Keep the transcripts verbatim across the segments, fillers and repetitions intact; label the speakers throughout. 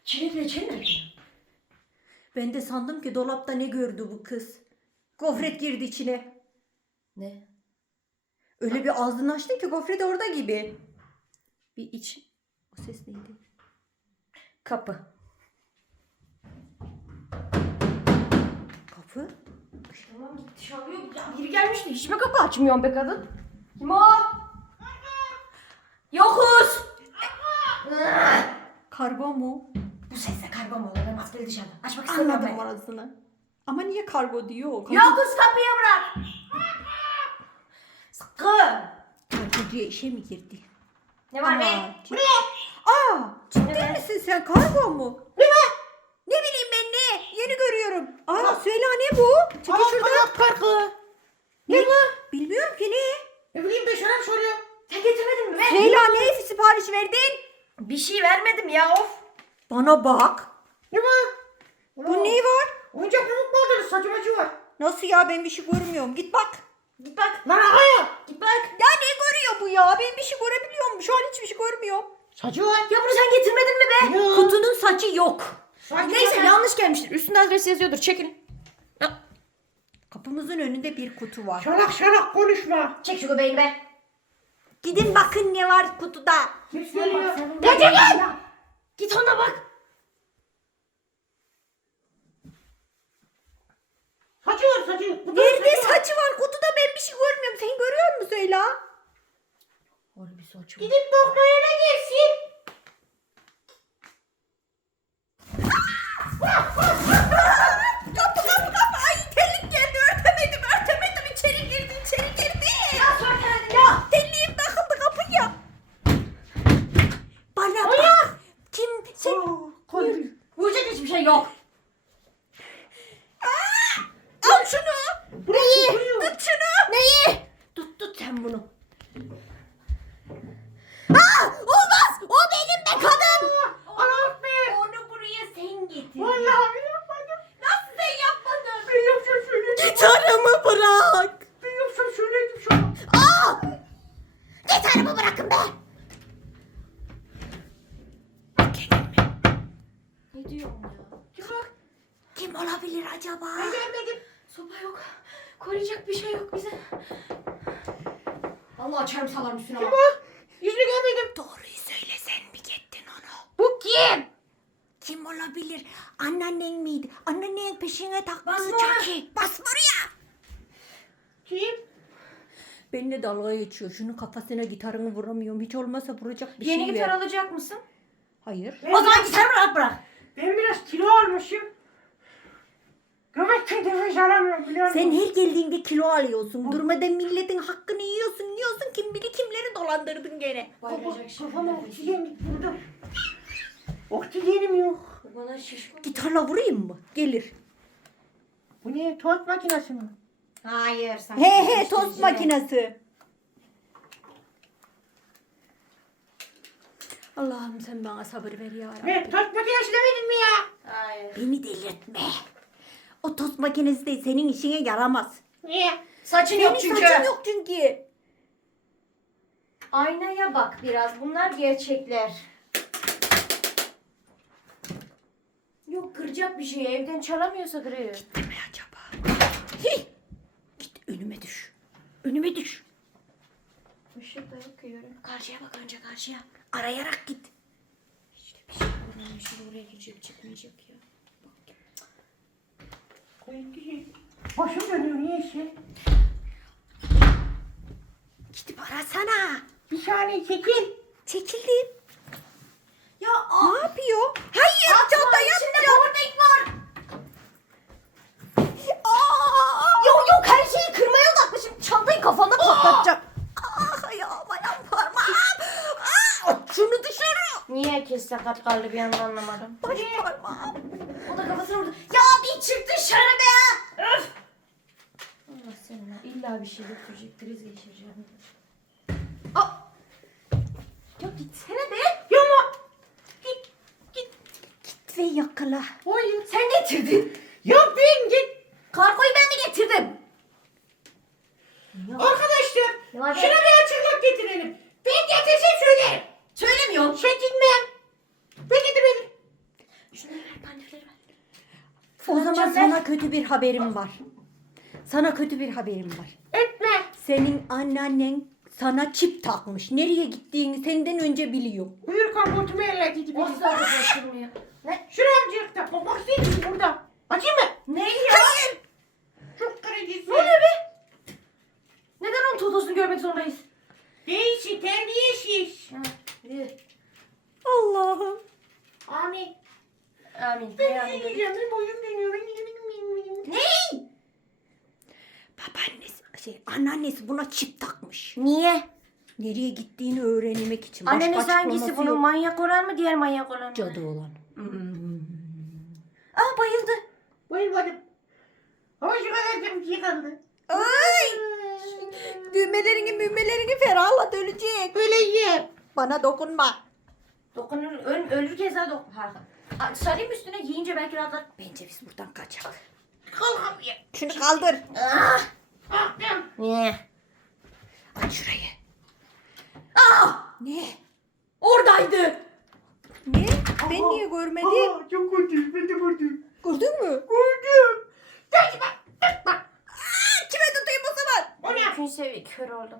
Speaker 1: Çilek reçel nerede?
Speaker 2: Ben de sandım ki dolapta ne gördü bu kız. Gofret girdi içine.
Speaker 1: Ne?
Speaker 2: Öyle bir ağzını açtı ki gofret orada gibi. Bir iç. O ses neydi? Kapı. Kapı?
Speaker 1: Tamam gitti çalıyor. Ya biri gelmişti. Hiç mi kapı açmıyorsun be kadın? Kim o? Yokuz.
Speaker 2: Kargo mu?
Speaker 1: Bu sesle kargo mu olur? Ben maskeli dışarıda. Açmak istemiyorum
Speaker 2: Anladım
Speaker 1: ben.
Speaker 2: orasını. Ama niye kargo diyor? Kargo...
Speaker 1: Yokuz kapıya bırak. Sakın.
Speaker 2: Kargocuya işe mi girdi?
Speaker 1: Ne var be?
Speaker 2: Aa, ciddi- Aa, ciddi
Speaker 1: Ne be?
Speaker 2: misin sen? Kargo mu? Ne be? Ne bileyim ben ne? Yeni görüyorum. Aa, söyle ne bu? Çekil şuradan.
Speaker 3: Kargı.
Speaker 2: Ne bu? Bilmiyorum ki ne?
Speaker 3: Ne bileyim ben sana soruyorum.
Speaker 1: Sen getirmedin mi be?
Speaker 2: Leyla ne sipariş verdin?
Speaker 1: Bir şey vermedim ya of.
Speaker 2: Bana bak.
Speaker 3: Ne bu?
Speaker 2: Bu ne var?
Speaker 3: Oyuncak pamuk mu aldınız? Saçım acı var.
Speaker 2: Nasıl ya, ben bir şey görmüyorum. Git bak.
Speaker 1: Git bak.
Speaker 3: Lan ağaya.
Speaker 1: Git bak.
Speaker 2: Ya ne görüyor bu ya? Ben bir şey görebiliyorum. Şu an hiçbir şey görmüyorum.
Speaker 3: Saçı var.
Speaker 1: Ya bunu sen getirmedin mi be?
Speaker 3: Yok.
Speaker 2: Kutunun saçı yok.
Speaker 3: Saçı
Speaker 1: Neyse
Speaker 3: var.
Speaker 1: yanlış gelmiştir. Üstünde adres yazıyordur. Çekil.
Speaker 2: Kapımızın önünde bir kutu var.
Speaker 3: Şalak şalak konuşma.
Speaker 1: Çek şu göbeğini be.
Speaker 2: Gidin bakın ne var kutuda.
Speaker 3: Kim söylüyor?
Speaker 1: Ya çekil. Git ona bak.
Speaker 3: Saçı var saçı. Bu da
Speaker 2: Nerede
Speaker 3: saçı var.
Speaker 2: saçı var? Kutuda ben bir şey görmüyorum. Sen görüyor musun Söyle?
Speaker 1: Harbi saçma.
Speaker 3: Gidip doktoruna gelsin.
Speaker 2: Kapı kapı kapı. Ay terlik geldi. Örtemedim örtemedim. İçeri girdi içeri girdi.
Speaker 1: Ya sörteledin ya.
Speaker 2: Terliğim takıldı kapıya. Bana bak. Kim? Sen...
Speaker 3: Koy.
Speaker 1: Vuracak hiçbir şey yok.
Speaker 2: Al şunu.
Speaker 3: Neyi?
Speaker 2: Tut şunu.
Speaker 1: Neyi? Tut tut sen bunu.
Speaker 2: Aa, olmaz. O benim be kadın.
Speaker 3: Anam be.
Speaker 1: Onu buraya sen getir.
Speaker 3: Vallahi yapmadım.
Speaker 1: Nasıl sen yapmadın?
Speaker 3: Ben yapsam söyledim.
Speaker 2: Gitarımı bırak.
Speaker 3: Ben yapsam söyledim şu an.
Speaker 2: Aa! Gitarımı bırakın be.
Speaker 1: Ne diyorsun ya?
Speaker 3: Bak.
Speaker 2: Kim olabilir acaba?
Speaker 3: Ben gelmedim.
Speaker 1: Sopa yok. Koruyacak bir şey yok bize. Allah açarım salarım üstüne.
Speaker 3: Kim o? Yüzünü görmedim.
Speaker 2: Doğruyu söyle, sen mi gittin onu?
Speaker 3: Bu kim?
Speaker 2: Kim olabilir? Anneannen miydi? Anneannen peşine taktığı
Speaker 1: Basma.
Speaker 2: çaki. Bas buraya.
Speaker 3: Kim?
Speaker 2: Benimle dalga geçiyor. Şunun kafasına gitarını vuramıyorum. Hiç olmazsa vuracak bir
Speaker 1: Yeni
Speaker 2: şey
Speaker 1: gitar
Speaker 2: ver.
Speaker 1: alacak mısın?
Speaker 2: Hayır.
Speaker 3: Ben,
Speaker 1: O zaman gitarı bırak bırak.
Speaker 3: ben biraz kilo almışım. Göbek nefes alamıyorum biliyor musun?
Speaker 2: Sen her geldiğinde kilo alıyorsun. Durmadan milletin hakkını yiyorsun. Yiyorsun, kim bilir kimleri dolandırdın gene.
Speaker 1: Bayılacak şimdi.
Speaker 3: Kafama oksijen gitti burada. Oksijenim yok.
Speaker 1: Bu bana şişko.
Speaker 2: Gitarla vurayım mı? Gelir.
Speaker 3: Bu ne? Tost makinesi mi?
Speaker 1: Hayır sen.
Speaker 2: He he, tost makinesi. Allah'ım sen bana sabır ver ya Rabbi.
Speaker 3: Ne? Tost makinesi demedin mi ya?
Speaker 1: Hayır.
Speaker 2: Beni delirtme. O tost makinesi de senin işine yaramaz.
Speaker 3: Niye?
Speaker 1: Saçın yok
Speaker 2: Senin
Speaker 1: çünkü.
Speaker 2: saçın yok çünkü.
Speaker 1: Aynaya bak biraz. Bunlar gerçekler. Yok kıracak bir şey. Evden çalamıyorsa kırıyor.
Speaker 2: Değil mi acaba? Hih! Git önüme düş. Önüme düş.
Speaker 1: Işık da yakıyorum.
Speaker 2: Karşıya bak, önce karşıya. Arayarak git.
Speaker 1: İşte bir şey olmamış. Şimdi oraya girecek çıkmayacak ya.
Speaker 3: Koyun ki. Başım dönüyor niyeyse.
Speaker 2: Gidip arasana.
Speaker 3: Bir saniye çekil.
Speaker 2: Çekildim.
Speaker 1: Ya
Speaker 2: Ne yapıyor? Hayır, çanta
Speaker 1: içinde
Speaker 2: yapacağım.
Speaker 1: powerbank var.
Speaker 2: Aa!
Speaker 1: Yok yok her şeyi kırmaya odaklı. Şimdi çantayı kafanda patlatacak.
Speaker 2: Ah ayağım, ayağım parmağım. Ah, şunu dışarı.
Speaker 1: Niye herkes sakat kaldı bir anda anlamadım.
Speaker 2: Baş parmağım.
Speaker 1: O da kafasını vurdu. Ya bir çık dışarı be. Öf. Allah senin illa bir şey götürecek. Kriz geçireceğim. Aa. Ya gitsene be.
Speaker 3: Yama.
Speaker 2: Git, git. Git ve yakala.
Speaker 3: Hayır.
Speaker 1: Sen getirdin.
Speaker 3: Yok ben git.
Speaker 1: Kargoyu ben mi getirdim?
Speaker 3: Arkadaşlar.
Speaker 1: Ne var be?
Speaker 3: Şuna bir açıklık getirelim. Ben getirsem söylerim.
Speaker 1: Söylemiyorum.
Speaker 3: Çekinmem. Ben getirmedim.
Speaker 2: O zaman
Speaker 1: Açacağım
Speaker 2: sana
Speaker 1: ben.
Speaker 2: kötü bir haberim var. Sana kötü bir haberim var.
Speaker 3: Etme.
Speaker 2: Senin anneannen sana çip takmış. Nereye gittiğini senden önce biliyor.
Speaker 3: Buyur kabutumu ellediydi bir
Speaker 1: Asla kaçırmıyor. Ne?
Speaker 3: Şuramcıkta. Bak bak değil burada. Açayım mı?
Speaker 1: Ne ya?
Speaker 3: Hayır. Çok kırıcısın.
Speaker 1: Ne oluyor be? Neden onun totosunu görmek zorundayız?
Speaker 3: Değişik terbiyesiz.
Speaker 1: Ha, iyi.
Speaker 2: Allah'ım.
Speaker 3: Amin.
Speaker 1: Amin.
Speaker 3: Ben
Speaker 1: Amin.
Speaker 3: şey diyeceğim. Ben boyum dönüyor.
Speaker 1: Ne?
Speaker 2: Babaannesi, şey, anneannesi buna çip takmış.
Speaker 1: Niye?
Speaker 2: Nereye gittiğini öğrenmek için. Başka
Speaker 1: Anneniz hangisi?
Speaker 2: açıklaması
Speaker 1: Bunun
Speaker 2: yok.
Speaker 1: manyak olan mı, diğer manyak olan mı?
Speaker 2: Cadı olan.
Speaker 1: Aa, bayıldı.
Speaker 3: Bayılmadım. Ama şu kadar çok şey kaldı.
Speaker 2: Ay! Düğmelerini müğmelerini ferahla ölecek.
Speaker 3: Öleceğim.
Speaker 2: Bana dokunma.
Speaker 1: Dokunur, öl, ölür keza dokun. Harika. Aa, sarayım üstüne, yiyince belki rahatlar.
Speaker 2: Bence biz buradan kaçalım.
Speaker 3: Kalkamıyorum.
Speaker 2: Şunu kaldır.
Speaker 1: Ah!
Speaker 3: Kalktım.
Speaker 1: Niye?
Speaker 2: Aç şurayı.
Speaker 1: Aa!
Speaker 2: Ne?
Speaker 1: Oradaydı.
Speaker 2: Ne? Ben niye görmedim?
Speaker 3: Aa, çok kötü. Ben de gördüm.
Speaker 2: Gördün mü?
Speaker 3: Gördüm. Gel bak. Bak bak.
Speaker 2: Aa, kime tutayım o zaman?
Speaker 3: O ne?
Speaker 1: Üçüncü seviye kör oldum.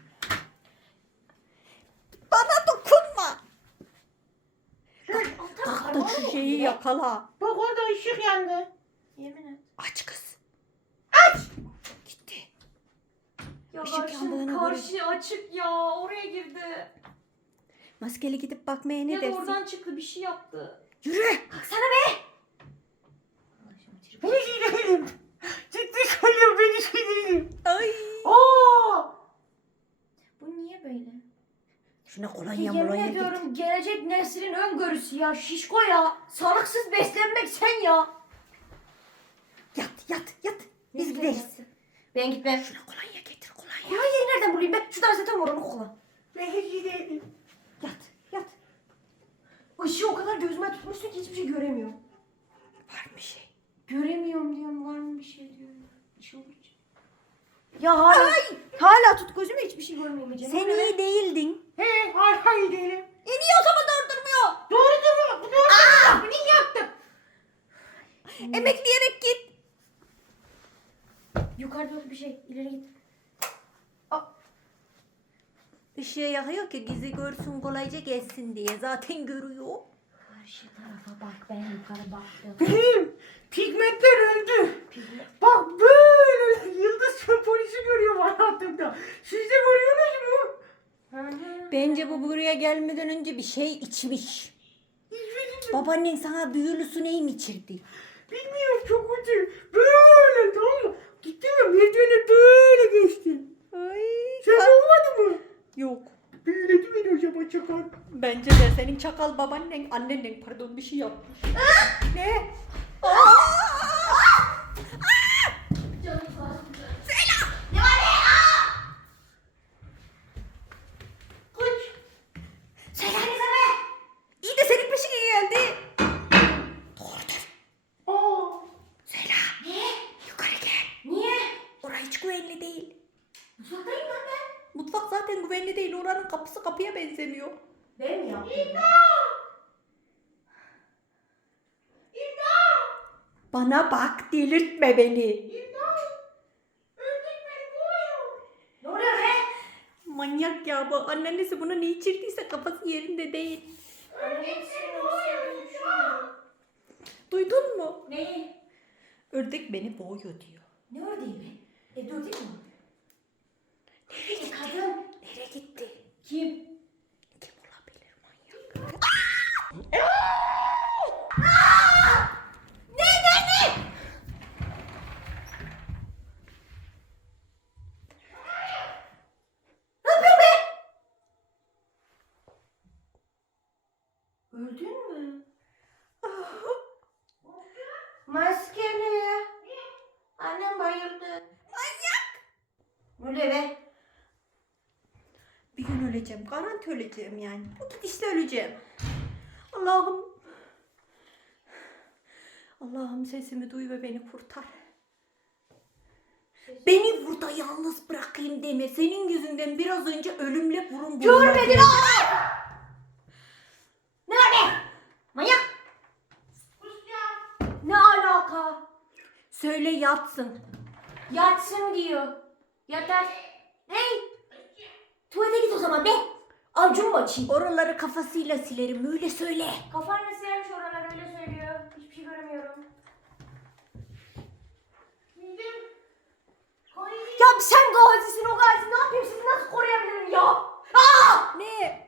Speaker 2: Bana dokunma.
Speaker 3: Şöyle.
Speaker 2: Kalk da şu şeyi yakala.
Speaker 3: Bak orada ışık yandı.
Speaker 1: Yemin et.
Speaker 2: Aç kız.
Speaker 3: Aç.
Speaker 2: Gitti.
Speaker 1: Ya
Speaker 2: Işık
Speaker 1: karşı,
Speaker 2: yandığına
Speaker 1: karşı açık ya. Oraya girdi.
Speaker 2: Maskeli gidip bakmaya ne
Speaker 1: Ya da
Speaker 2: dersin?
Speaker 1: oradan çıktı, bir şey yaptı.
Speaker 2: Yürü.
Speaker 1: Kalksana be.
Speaker 3: Ben şey değilim. Ciddi söylüyorum ben şey değilim.
Speaker 2: Ay.
Speaker 3: Oo.
Speaker 1: Bu niye böyle?
Speaker 2: Şuna kolonya
Speaker 1: Yemin
Speaker 2: molonya
Speaker 1: ediyorum
Speaker 2: git.
Speaker 1: gelecek neslin öngörüsü ya. Şişko ya. Sağlıksız beslenmek sen ya.
Speaker 2: Yat yat yat. Biz
Speaker 1: Biz
Speaker 2: gideriz.
Speaker 1: Ben gitmem.
Speaker 2: Şuna kolonya getir kolonya.
Speaker 1: Kolonyayı nereden bulayım ben? Şu danseten var, onu kokla.
Speaker 3: Ben hiç iyi değilim.
Speaker 2: Yat yat.
Speaker 1: Işığı o kadar gözüme tutmuşsun ki hiçbir şey göremiyorum.
Speaker 2: Var bir şey.
Speaker 1: Göremiyorum diyorum, var mı bir şey diyorum. Çıldıracağım. Ya hala, hala tut gözüme, hiçbir şey görmeyeceğim.
Speaker 2: Sen iyi değildin.
Speaker 3: He harika iyi değilim.
Speaker 1: E niye o zaman durdurmuyor?
Speaker 3: Doğru doğru. Bu doğru. Aa. Benim yaptım.
Speaker 2: Emekleyerek git.
Speaker 1: Yukarıda yok bir şey, ileri git.
Speaker 2: Işığı yakıyor ki gizli görsün kolayca gelsin diye. Zaten görüyor.
Speaker 1: Karşı tarafa bak, ben yukarı baktım.
Speaker 3: Benim pigmentler öldü.
Speaker 1: Pigment.
Speaker 3: Bak böyle yıldız polisi görüyorum hayatımda. Siz de görüyorsunuz mu?
Speaker 2: Bence bu buraya gelmeden önce bir şey içmiş. Babaannen sana büyülü neyi mi içirdi?
Speaker 3: Bilmiyorum çok kötü. Böyle tamam mı? Gittim ya merdivene böyle geçtim.
Speaker 2: Ay.
Speaker 3: Sen olmadı mı?
Speaker 2: Yok.
Speaker 3: Büyüledi beni hocam çakal.
Speaker 2: Bence de senin çakal babaannen, annennen pardon bir şey yapmış. Ne?
Speaker 1: Canım sağ olsun. Selam. Ne var be?
Speaker 3: Kaç.
Speaker 1: Selam be.
Speaker 2: İyi de senin peşine geldi. Doğrudur.
Speaker 3: Aa.
Speaker 2: Söyle.
Speaker 1: Ne?
Speaker 2: Yukarı gel.
Speaker 1: Niye?
Speaker 2: Orası hiç güvenli değil.
Speaker 1: Uzaktayım lan ben.
Speaker 2: Mutfak zaten güvenli değil. Oranın kapısı kapıya benzemiyor.
Speaker 1: Ben mi yaptım?
Speaker 2: Bana bak, delirtme beni.
Speaker 1: Ne oluyor be?
Speaker 2: Manyak ya bu. Annesi buna ne içirdiyse kafası yerinde değil. Duydun mu?
Speaker 1: Neyi?
Speaker 2: Ördek beni boğuyor diyor.
Speaker 1: Ne ördeği be? Evde ördek mi var? Nereye gitti kadın?
Speaker 2: Nereye gitti?
Speaker 1: Kim?
Speaker 2: Kim olabilir manyak?
Speaker 1: Ne ne ne? Ne yapıyorsun be? Öldün mü? Maskeli. Annem bayıldı.
Speaker 2: Manyak!
Speaker 1: Ne oluyor be?
Speaker 2: Bir gün öleceğim. Garanti öleceğim yani. Bu gidişle öleceğim. Allah'ım. Allah'ım sesimi duy ve beni kurtar. Beni burada yalnız bırakayım deme. Senin yüzünden biraz önce ölümle burun buruna
Speaker 1: Görmedin
Speaker 2: geldim.
Speaker 1: oğlum. Ne var be? Manyak. Ne alaka?
Speaker 2: Söyle yatsın.
Speaker 1: Yatsın diyor. Yatar. Hey! Tuvalete git o zaman be. Avcumu mu açayım?
Speaker 2: Oraları kafasıyla silerim öyle söyle.
Speaker 1: Kafan nasıl yermiş oralar öyle söylüyor. Hiçbir şey göremiyorum. Ya sen gazisin o gazi. Ne yapayım sizi nasıl koruyabilirim ya? Aa!
Speaker 2: Ne?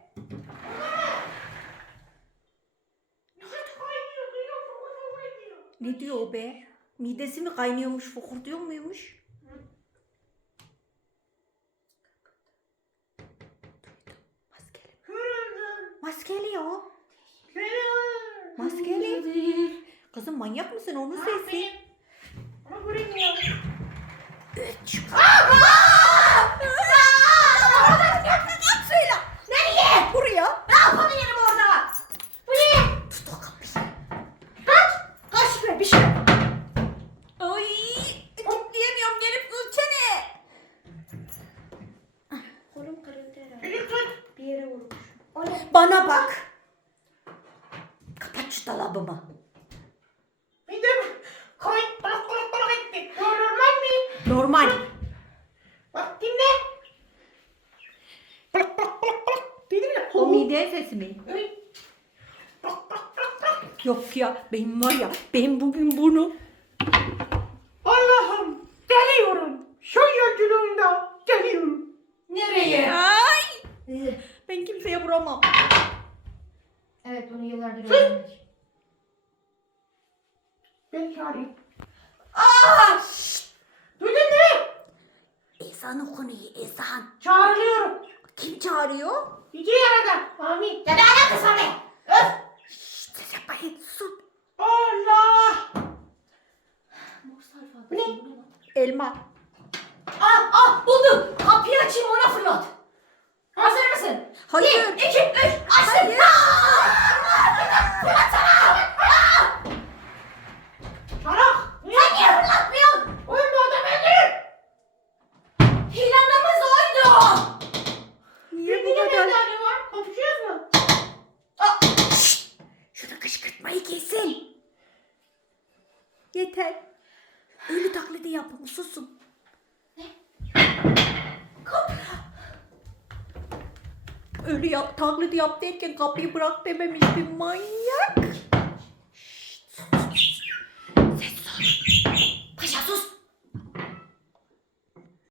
Speaker 2: Ne diyor o be? Midesi mi kaynıyormuş, fokurduyor muymuş? Maskeli. Maskeli ya. Maskeli. Kızım manyak mısın? Onun sesi. Üç. Söyle.
Speaker 1: Nereye?
Speaker 2: Buraya.
Speaker 1: Ne yapabilirim orada? Bu ne?
Speaker 2: Tut o kapıyı.
Speaker 1: Kaç! Kaç şuraya bir şey.
Speaker 2: Ay. Diyemiyorum gelip ülkene.
Speaker 1: Kolum kırıldı herhalde. Bir yere vurmuş. O ne?
Speaker 2: Bana bak. Kapat şu dolabımı.
Speaker 3: Midem koy balık balık balık etti. Normal mi?
Speaker 2: Normal.
Speaker 3: Bak dinle. Balık balık balık balık. Dedim ya.
Speaker 2: O mide sesi mi?
Speaker 3: Evet. Balık balık balık balık.
Speaker 2: Yok ya benim var ya ben bugün bunu
Speaker 3: Allah'ım geliyorum. Şu yolculuğumda geliyorum.
Speaker 1: Nereye?
Speaker 2: ay ben kimseye vuramam.
Speaker 1: Evet bunu yıllardır öğrendik.
Speaker 3: Ben çağırayım. Aa! Duydun mu?
Speaker 2: Ezan okunuyor ezan.
Speaker 3: Çağrılıyorum.
Speaker 2: Kim çağırıyor?
Speaker 3: Yüce Yaradan. Amin.
Speaker 1: Ya ne alakası var be? Öf!
Speaker 2: Şşt ses yapmayın sus.
Speaker 3: Allah!
Speaker 1: Morse alfabesi.
Speaker 3: Bu ne?
Speaker 1: bulamadım.
Speaker 2: Elma.
Speaker 1: Ah ah buldum. Kapıyı açayım ona fırlat. Hazır mısın?
Speaker 2: Hayır.
Speaker 1: Bir, iki, üç, açtım.
Speaker 2: Hayır.
Speaker 3: Çarak!
Speaker 1: Sen niye fırlatmıyorsun?
Speaker 3: Oğlum bu adam öldürür.
Speaker 1: Planımız oydu.
Speaker 2: Niye bu
Speaker 3: Benim
Speaker 2: kadar?
Speaker 3: evde ne var? Kapışıyoruz mu?
Speaker 2: Şunu kışkırtmayı kesin. Yeter. Ölü taklidi yapın susun. Ölü yap, taklidi yap derken kapıyı bırak dememiştim manyak.